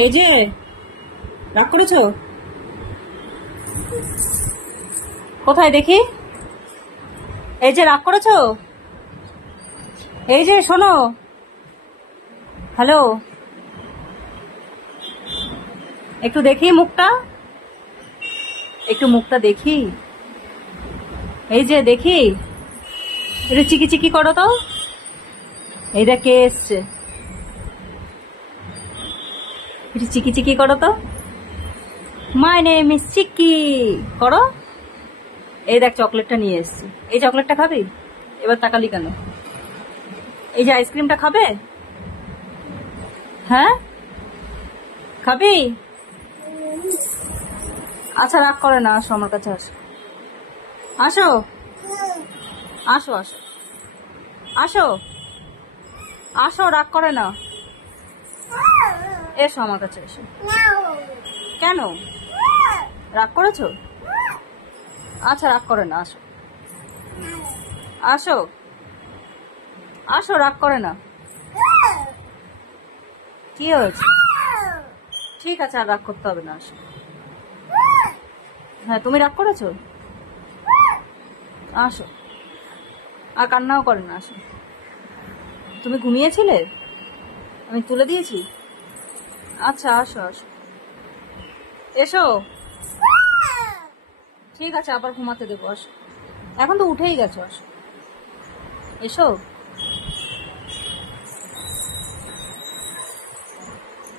এই যে রাগ করেছো? কোথায় দেখি? এই যে রাগ করেছো? এই যে শোনো, হ্যালো, একটু দেখি মুখটা, একটু মুখটা দেখি। এই যে দেখি, একটু চিকি চিকি করো তো। এই দেখ কে এসছে, একটু চিকি চিকি করো তো। মাই নেম ইজ চিকি করো। এই দেখ চকলেটটা নিয়ে এসছি, এই চকলেটটা খাবি? এবার তাকালি কেন? এই যে আইসক্রিমটা খাবে? হ্যাঁ খাবি? আচ্ছা রাগ করে না, আসো আমার কাছে, আসো আসো আসো আসো আসো আসো, রাগ করে না, এসো আমার কাছে এসো। কেন রাগ করেছো? আচ্ছা রাগ করে না, আসো আসো আসো, রাগ করে না। কি হয়েছে? ঠিক আছে, আর রাগ করতে হবে না, আসো। হ্যাঁ তুমি রাগ করেছো, আসো। আর কান্নাও করে না, আসো। তুমি ঘুমিয়েছিলে, আমি তুলে দিয়েছি। আচ্ছা আসো আসো, এসো। ঠিক আছে, আবার ঘুমাতে দেবো, আসো। এখন তো উঠেই গেছো, আসো এসো।